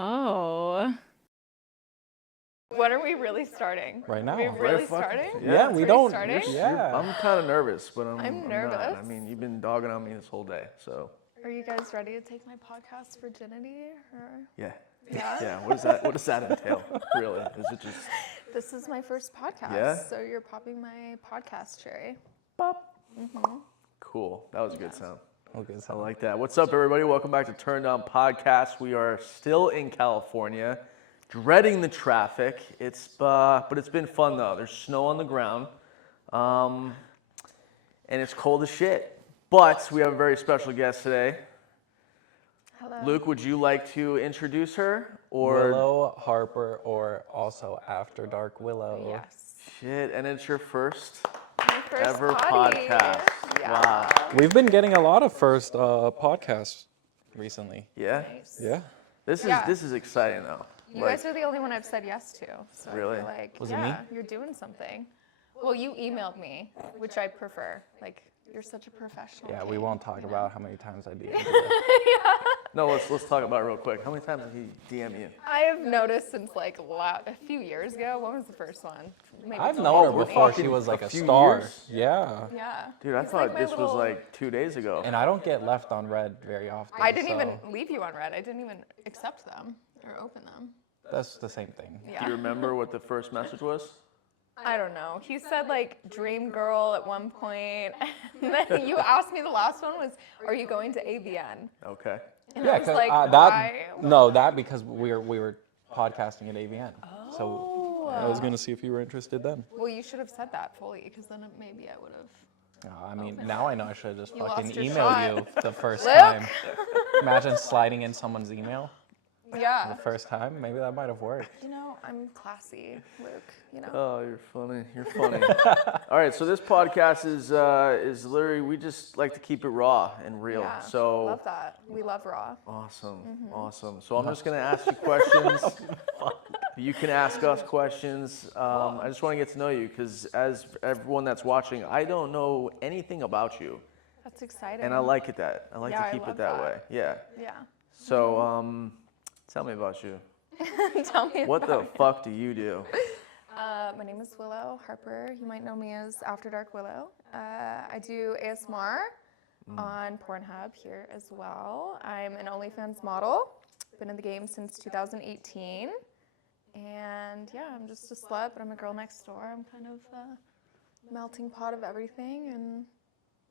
Oh. When are we really starting? Right now. Are we really starting? Yeah, we Are don't. starting? Yeah. I'm kind of nervous, but I'm I'm not. nervous. I mean, you've been dogging on me this whole day, so. Are you guys ready to take my podcast virginity? Or? Yeah. Yeah? Yeah. What does that entail? Really? Is it just This is my first podcast, Yeah? so you're popping my podcast cherry. pop? Cool. That was a good sound. Okay, I so like that. What's up, everybody? Welcome back to Turned Podcast. We are still in California, dreading the traffic. But it's been fun though. There's snow on the ground, and it's cold as shit. But we have a very special guest today. Hello. Luke, would you like to introduce her? Or Willow, Harper, or also After Dark Willow. Yes. shit, and it's your first My first ever potty. podcast. Yeah. Wow. We've been getting a lot of first podcasts recently. Yeah. Nice. Yeah. This is exciting though. You guys are the only one I've said yes to. So Really? I feel like, Was it me? you're doing something. Well, you emailed me, which I prefer. Like, you're such a professional. Yeah, we king, won't talk you know? about how many times I did. No, let's talk about it real quick. How many times did he DM you? I have noticed since like a few years ago. When was the first one? Maybe I've known her 2020. before she fucking was like a a few star. years? Yeah. Yeah. Dude, I He's thought like my this was little- like 2 days ago. And I don't get left on red very often. I didn't so even leave you on red. I didn't even accept them or open them. That's the same thing. Yeah. Do you remember what the first message was? I don't know. He said like dream girl at one point. And then you asked me the last one was, are you going to AVN? Okay. And Yeah, I was like, that why? no, that because we were podcasting at AVN. So Oh. I was gonna see if you were interested then. Well, you should have said that fully, because then maybe I would have. I mean, now I know I should have just You fucking lost your emailed shot. you the first Luke? time. Imagine sliding in someone's email Yeah. the first time. Maybe that might have worked. You know, I'm classy, Luke. You know. Oh, you're funny. You're funny. All right, so this podcast is literally, we just like to keep it raw and real. Yeah. So Love that. We love raw. awesome, awesome. So I'm just gonna ask you questions. You can ask us questions. I just want to get to know you because as everyone that's watching, I don't know anything about you, That's exciting. and I like it that. I like Yeah, to I keep it love that that. way. Yeah. Yeah. So tell me about you. Tell me What the about it. fuck do you do? My name is Willow Harper. You might know me as After Dark Willow. I do ASMR on Pornhub here as well. I'm an OnlyFans model. Been in the game since 2018. And yeah, I'm just a slut, but I'm a girl next door. I'm kind of a melting pot of everything. And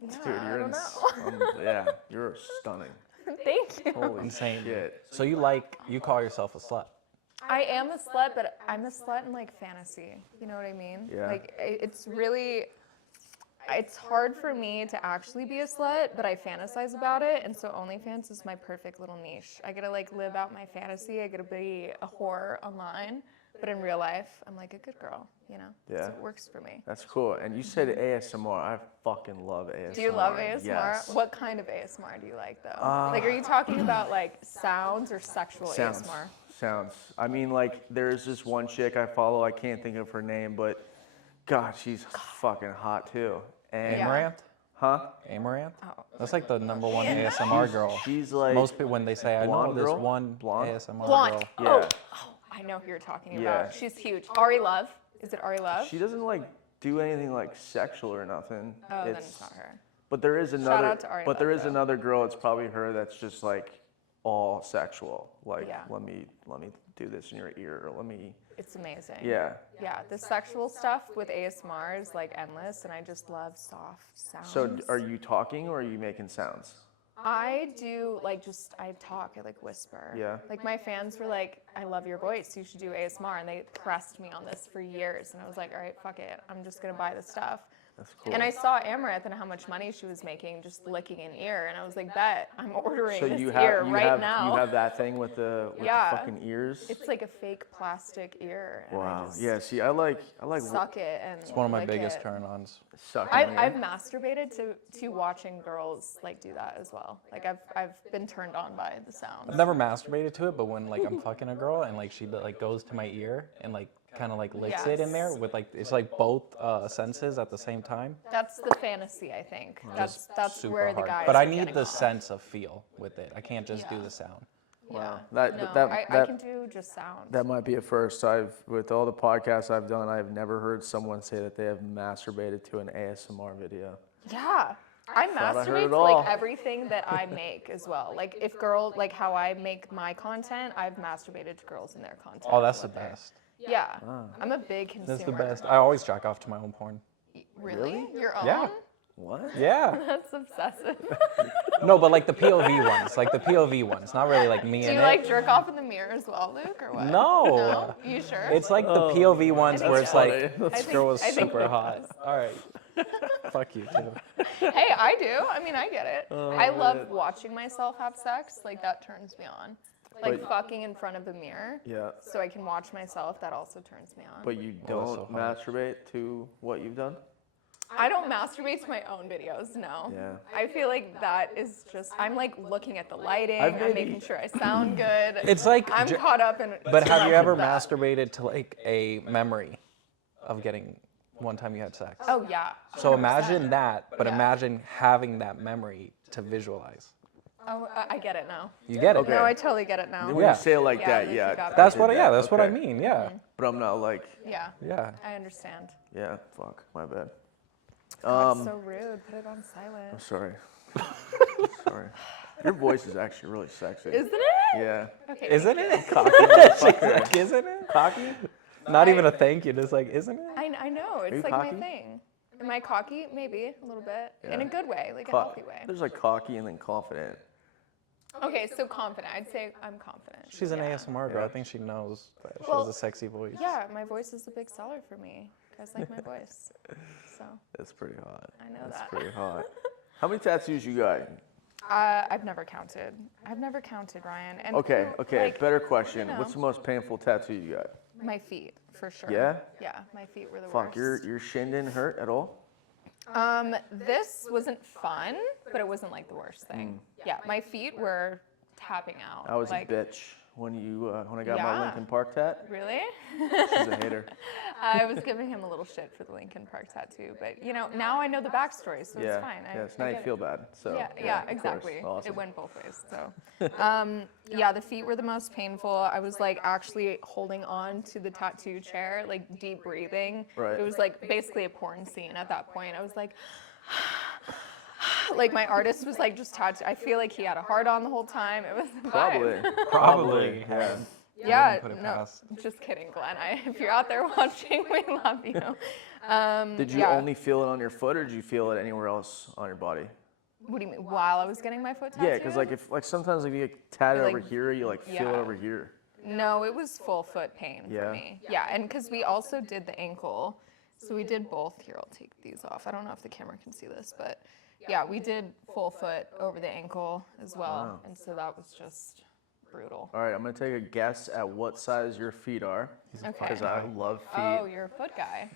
yeah, Dude, I you're don't know. yeah, you're stunning. Thank you. Holy Insane. shit. So you call yourself a slut? I am a slut, but I'm a slut in like fantasy. You know what I mean? Yeah. Like it's hard for me to actually be a slut, but I fantasize about it, and so OnlyFans is my perfect little niche. I get to like live out my fantasy. I get to be a whore online, but in real life, I'm like a good girl. You know? Yeah. So it works for me. That's cool. And you said ASMR. I fucking love ASMR. Do you love ASMR? Yes. What kind of ASMR do you like though? Like, are you talking about like sounds or sexual Sounds. ASMR? Sounds. I mean, like, there's this one chick I follow. I can't think of her name, but God, she's fucking hot too. And Yeah. Amaranth? huh? Amaranth? Oh. That's like the number one ASMR girl. She's like Most people, when they say, I know blonde this girl? one Blonde? ASMR Blonde. girl. Yeah. Oh, I know who you're talking Yeah. about. She's huge. Ari Love. Is it Ari Love? She doesn't like do anything like sexual or nothing. Oh, then it's not her. But there is another. out to Ari But there Love, is though. another girl. It's probably her. That's just like all sexual. Like, Yeah. let me do this in your ear. Or let me. It's amazing. Yeah. Yeah, the sexual stuff with ASMR is like endless, and I just love soft sounds. So are you talking or are you making sounds? I do like I talk, I like whisper. Yeah. Like my fans were like, I love your voice, you should do ASMR, and they pressed me on this for years, and I was like, all right, fuck it, I'm just gonna buy the stuff. That's cool. And I saw Amaranth and how much money she was making just licking an ear, and I was like, bet, I'm ordering So this you ear have right now. you have that thing with the Yeah. fucking ears. It's like a fake plastic ear. And I Wow. just Yeah. See, I like suck it and It's one of my lick biggest it. turn-ons. sucking. I've masturbated to watching girls like do that as well. Like I've been turned on by the sounds. I've never masturbated to it, but when like I'm fucking a girl and like she like goes to my ear and like kind of like licks it in there Yes. with like it's like both senses at the same time. That's the fantasy, I think. That's Super where the hard. guys. But I are need getting the off. sense of feel with it. I can't just do Yeah. the sound. Wow. I can do just sound. That might be a first. With all the podcasts I've done, I've never heard someone say that they have masturbated to an ASMR video. Yeah. I thought I heard masturbate it to all. like everything that I make as well. Like if like how I make my content, I've masturbated to girls in their content. Oh, that's the with their- best. Yeah. I'm a big consumer. That's the best. I always jack off to my own porn. Really? Your own? Yeah. What? Yeah. That's obsessive. No, but like the POV ones, not really like me Do in you it. like jerk off in the mirror as well, Luke, or what? No. No? You sure? It's like the POV ones where it's like funny. this girl was I think super he hot. does. All right. Fuck you too. Hey, I do. I mean, I get it. I love watching myself have sex. Like that turns me on. Like But- fucking in front of a mirror. Yeah. So I can watch myself. That also turns me on. But you Oh, that's don't so hard. masturbate to what you've done? I don't masturbate to my own videos, no. Yeah. I feel like that is just, I'm like looking at the lighting, I've I'm maybe- making sure I sound good. It's like I'm caught up in But too have you much ever of that. masturbated to like a memory of getting one time you had sex? Oh, yeah. So imagine that, but Yeah. imagine having that memory to visualize. Oh, I get it now. You get it? Okay. No, I totally get it now. When Yeah. you say it like Yeah, that, Luke, yeah. you got it. That's I what. did Yeah, that. that's what I Okay. mean. Yeah. But I'm not like, Yeah, Yeah. I understand. yeah, fuck, my bad. That's so rude. Put it on I'm silent. sorry. Sorry. Your voice is actually really sexy. Isn't it? Yeah. Okay. Isn't it? Cocky motherfucker. Like, isn't it? Cocky? Not even a thank you. Just like, isn't it? I know. It's you like cocky? my thing. Am I cocky? Maybe a little bit. In Yeah. a good way, like a Co- healthy way. There's like cocky and then confident. Okay, so confident. I'd say I'm confident. She's an yeah. ASMR girl. Yeah. I think she knows that she Well, has a sexy voice. Yeah, my voice is a big seller for me. You guys like my voice. So That's pretty hot. I know That's that. pretty hot. How many tattoos you got? I've never counted. I've never counted, Ryan. And Okay, okay. like, Better question. you know. What's the most painful tattoo you got? my feet, for sure. Yeah? Yeah, my feet were the Fuck, worst. your shin didn't hurt at all? This wasn't fun, but it wasn't like the worst thing. Yeah, my feet were tapping out. I was like, a bitch when I got my Yeah. Linkin Park tat. Really? She's a hater. I was giving him a little shit for the Linkin Park tattoo, but you know, now I know the backstory, so Yeah. it's fine. Yes. I Now you get it. feel bad. So Yeah, of course. exactly. Awesome. It went both ways. So, yeah, the feet were the most painful. I was like actually holding on to the tattoo chair, like deep breathing. Right. It was like basically a porn scene at that point. I was like, like my artist was like just tattoo. I feel like he had a heart on the whole time. It was the vibe. Probably. Yeah. Yeah, put it no, past. just kidding, Glenn. If you're out there watching, we love you. Did you yeah. only feel it on your foot, or did you feel it anywhere else on your body? What do you mean? While I was getting my foot tattooed? Yeah, because like sometimes if you get tatted Like, over here, you like feel it yeah. over here. No, it was full foot pain Yeah? for me. Yeah, and because we also did the ankle, so we did both. Here, I'll take these off. I don't know if the camera can see this, but yeah, we did full foot over the ankle as well, Wow. and so that was just brutal. All right, I'm gonna take a guess at what size your feet are, Okay. because I love feet. Oh, you're a foot guy.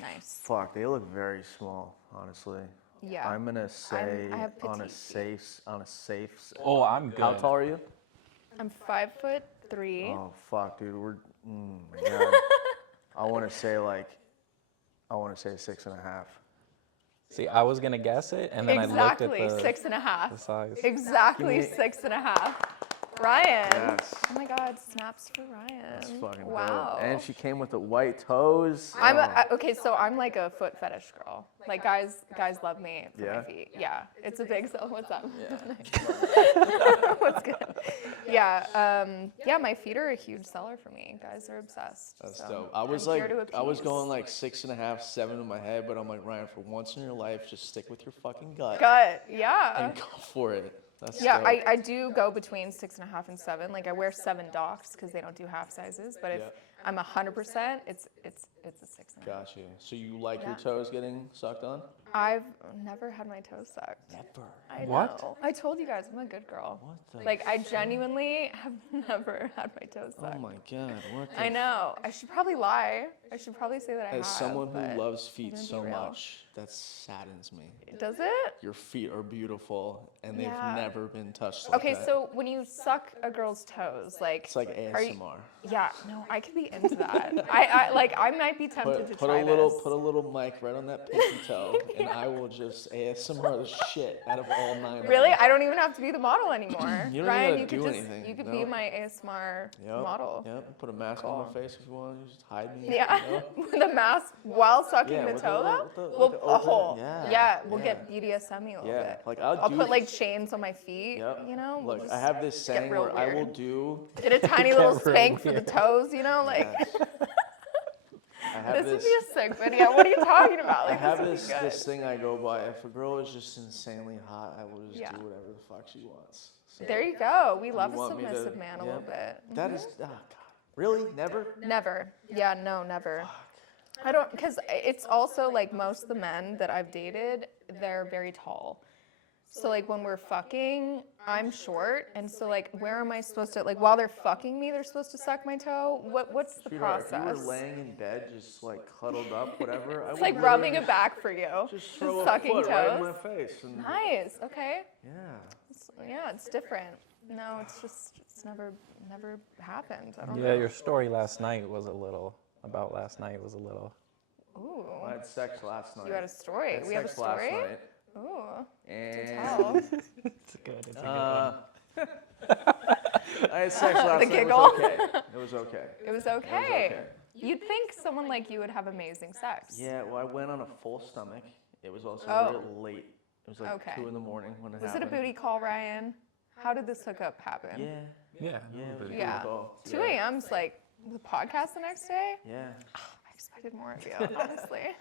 Nice. Fuck, they look very small, honestly. Yeah. I'm gonna say I have on a petite feet. safe. Oh, I'm good. How tall are you? I'm 5'3". Oh fuck, dude, my God. I want to say 6.5. See, I was gonna guess it, and then I looked Exactly, at the 6.5. size. Exactly Give me- 6.5. Ryan. Yes. Oh my God, snaps for Ryan. That's fucking wow. dope. And she came with the white toes. I'm Oh. okay, so I'm like a foot fetish girl. Like guys love me for Yeah? my feet. Yeah, it's a big sell. What's up? What's good? Yeah, my feet are a huge seller for me. Guys are obsessed. That's so dope. I was I'm here like, to I was appease. going like 6.5, 7 in my head, but I'm like, Ryan, for once in your life, just stick with your fucking gut gut. Yeah. and go for it. That's Yeah, dope. I do go between 6.5 and 7. Like I wear 7 docs because they don't do half sizes. But if Yeah. I'm 100%, it's a 6.5. Got you. So you like your Yeah. toes getting sucked on? I've never had my toes sucked. Never. I What? know. I told you guys I'm a good girl. What the? Like I genuinely have never had my toes sucked. Oh my God. What the? I know. I should probably lie. I should probably say that I have. As someone but who loves feet gonna be so real. much, that saddens me. Does it? Your feet are beautiful, and they've Yeah. never been touched like Okay, that. so when you suck a girl's toes, like It's like are you- ASMR. yeah, no, I could be into that. I might be tempted to Put try a little this. put a little mic right on that pinky toe, and and I will just ASMR the shit out of all 9 of Really? them. I don't even have to be the model anymore. You don't even Ryan, gotta you could do just anything, you could no. be my ASMR model. Yep. Put a mask on my face if you want. You just hide me. Yeah, You know? with a mask while sucking Yeah, the with toe the- though. with the- Well, like the a open- hole. yeah, we'll yeah. get BDSM-y a little Yeah, bit. like I'll do. put like chains on my feet. Yep. You know. We'll Look, just I have this get saying real where I will weird. do. Get a tiny Get little real spank for the weird. toes. You know, like. Yes. I have This would this. be a sick video. What are you talking about? I Like, have would be this good. this thing I go by. If a girl is just insanely hot, I will just Yeah. do whatever the fuck she wants. So, There you go. We love a want me to- submissive man a yeah. little bit. that is. Oh God. Really? Never? Never. Yeah, no, never. I don't, because it's also like most of the men that I've dated, they're very tall. So like when we're fucking, I'm short, and so like where am I supposed to, like while they're fucking me, they're supposed to suck my toe? What's the Sweetheart, if you process? were laying in bed, just like cuddled up, whatever, I It's would like rubbing literally it back for you. just throw a sucking foot right in toes. my face. And, Nice. Okay. yeah. Yeah, it's different. No, it's never happened. I don't Yeah, know. your story last night was a little. Ooh. I had sex last night. You had a story. Had We have a sex last story. night, Ooh. and Tell. It's good. It's a good one. I had sex last The night. giggle. It was okay. It was okay. okay. You'd think someone like you would have amazing sex. Yeah, well, I went on a full stomach. It was also Oh. really late. It was like Okay. 2 in the morning when it Was it a happened. booty call, Ryan? How did this hookup happen? Yeah, Yeah. yeah, it was a Yeah. booty call. 2 a.m.'s like the podcast the next day? Yeah. I expected more of you, honestly.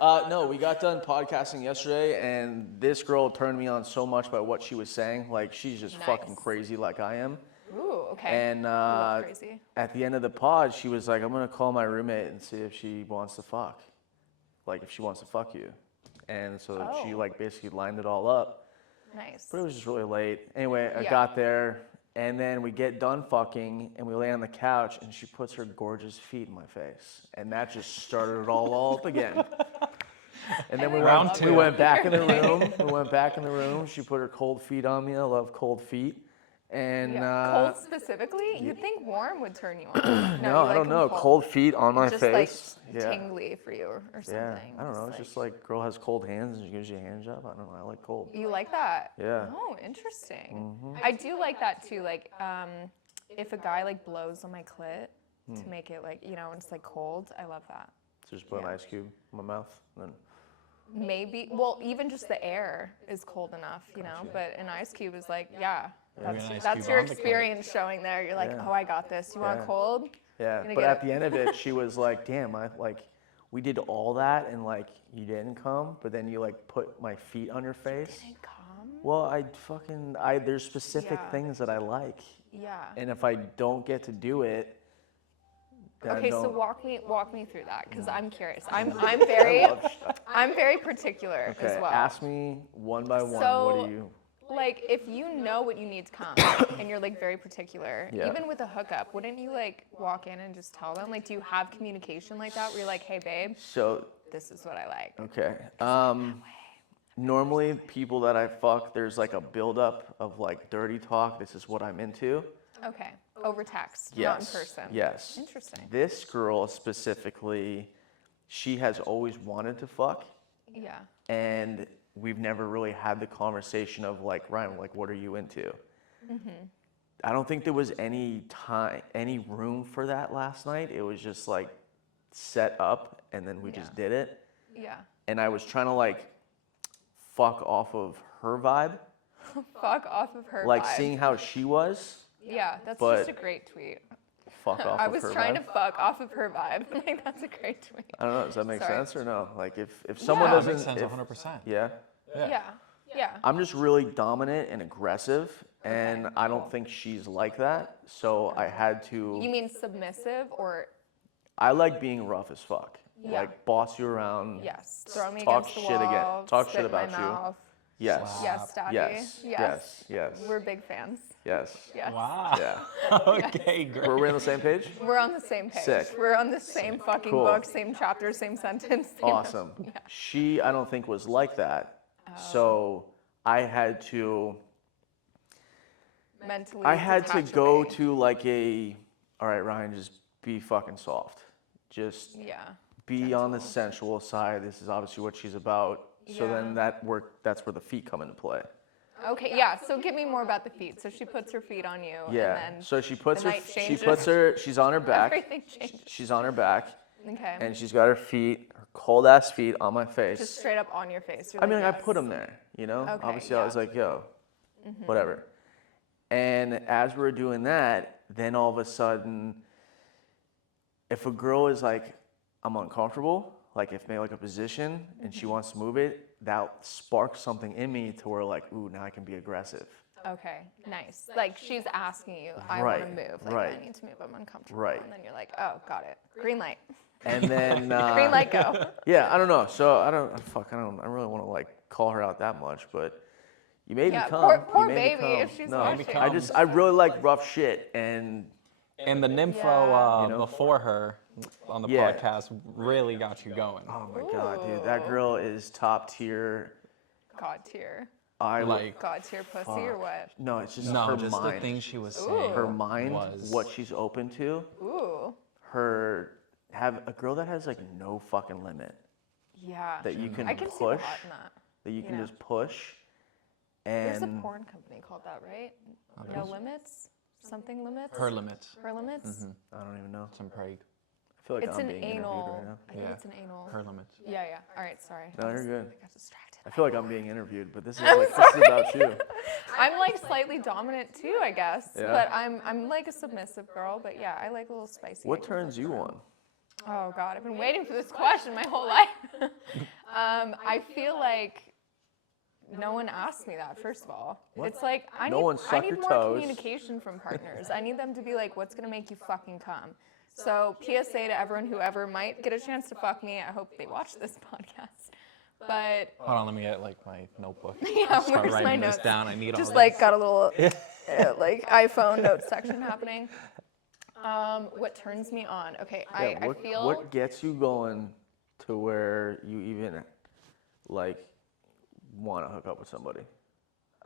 No, we got done podcasting yesterday, and this girl turned me on so much by what she was saying. Like, she's just fucking Nice. crazy like I am. Ooh, okay. And Love crazy. at the end of the pod, she was like, I'm going to call my roommate and see if she wants to fuck. Like, if she wants to fuck you. And so she, Oh. like, basically lined it all up. Nice. But it was just really late. Anyway, I Yeah. got there, and then we get done fucking, and we lay on the couch, and she puts her gorgeous feet in my face. And that just started it all up again. And then we Round went, two. we went back in the room. We went back in the room. She put her cold feet on me. I love cold feet. And Yeah. Cold specifically? You'd think warm would turn you on. no, you I don't like know. them Cold feet on my just face. like yeah. tingly for you or something. Yeah, I don't know. It's just like girl has cold hands and she gives you a hand job. I don't know. I like cold. You like that? Yeah. Oh, interesting. I do like that too. Like, if a guy like blows on my clit to make it like, you know, it's like cold. I love that. So just put an ice cube in my mouth. And then Maybe, well, even just the air is cold enough, you know. But an ice cube is like, yeah, Maybe an ice that's cube your on the clit. experience showing there. You're like, Yeah. oh, I got this. You want Yeah. cold? yeah, Gonna but get at the end of it, she was like, "Damn, we did all that and like you didn't come, but then you like put my feet on your face." Didn't come? Well, there's specific Yeah. things that I like, Yeah. and if I don't get to do it, then I Okay, so don't. walk me through that because I'm curious. I'm very love stuff. I'm very particular Okay, as well. ask me one by one. So- What do you? Like, if you know what you need to come and you're like very particular, Yeah. even with a hookup, wouldn't you like walk in and just tell them? Like, do you have communication like that where you're like, hey, babe, So this is what I like? okay. Normally, people that I fuck, there's like a buildup of like dirty talk. This is what I'm into. Okay, over text, Yes. not in person. Yes. Interesting. This girl specifically, she has always wanted to fuck, Yeah. and we've never really had the conversation of like, Ryan, like, what are you into? I don't think there was any room for that last night. It was just like set up, and then we just did it. Yeah. And I was trying to like fuck off of her vibe, Fuck off of her like vibe. seeing how she was. Yeah, that's but- just a great tweet. Fuck off I of was her trying vibe. to fuck off of her vibe. Like, that's a great tweet. I don't know. Does that make Sorry. sense or no? Like if someone Yeah. That doesn't, makes sense if- 100%. yeah. Yeah. Yeah. I'm just really dominant and aggressive, and I don't think she's like that. So I had to. You mean submissive or I like being rough as fuck. Yeah. Like boss you around. yes? Throw me Talk against the shit again. wall. Talk spit shit in my about you. mouth. Yes. Slap. Yes, daddy. Yes. Yes. Yes. We're big fans. Yes. Yes. Wow. Yeah. Okay, great. Were we on the same page? We're on the same page. Sick. We're on the same fucking Cool. book, same chapter, same sentence. Same Awesome. She, I don't think, was like that. So I had to. Mentally. I had to detach go away. to like a. All right, Ryan, just be fucking soft. Just Yeah. be on the sensual side. This is obviously what she's about. So then that's where the feet come into play. Okay, yeah. So give me more about the feet. So she puts her feet on you. Yeah. And then So she puts the her night she's on her back. everything changes. She's on her back. Okay. And she's got her cold ass feet on my face. Just straight up on your face. You're I mean, like, I put them there, you know? Okay, Obviously, I yeah. was like, yo, whatever. And as we're doing that, then all of a sudden, if a girl is like, I'm uncomfortable, like if maybe like a position and she wants to move it, that sparks something in me to where like, ooh, now I can be aggressive. Okay, nice. Like she's asking you, I want to move. Like I need to move. I'm uncomfortable. Right. And then you're like, oh, got it. Green light. And then Green light, go. yeah, I don't know. So I don't really want to like call her out that much, but you made me come. Poor You made me baby, come. if she's no, watching. I really like rough shit, and And the nympho Yeah. You know? before her on the Yeah. podcast really got you going. oh my god, dude, that girl is top tier. God tier. Like, God tier pussy or what? No, it's just no, her just mind. the things she was saying. Her mind, was what she's open to. Ooh. Have a girl that has like no fucking limit Yeah. that you can I can see the push, hot in that. that you can Yeah. just push, There's a and porn company called that, right? No limits? Something limits? her limits. Her limits? I don't even know. Some pride. I feel like It's I'm an being interviewed anal. right now. I think Yeah. it's an anal. Her limits. Yeah, yeah. All right, sorry. No, you're good. I got distracted. I feel like I'm being interviewed, but this is like this is about you. I'm like slightly dominant too, I guess. Yeah. But I'm like a submissive girl. But yeah, I like a little spicy. What turns you on? Oh God, I've been waiting for this question my whole life. I feel like no one asked me that. First of all, it's like I No one need suck your more toes. communication from partners. I need them to be like, what's gonna make you fucking come? So PSA to everyone who ever might get a chance to fuck me. I hope they watch this podcast. But Hold on, let me get like my notebook. yeah, Start where's my writing notes? this down. I need Just all like this. got a little like iPhone notes section happening. What turns me on? Okay, Yeah, I feel what gets you going to where you even like want to hook up with somebody?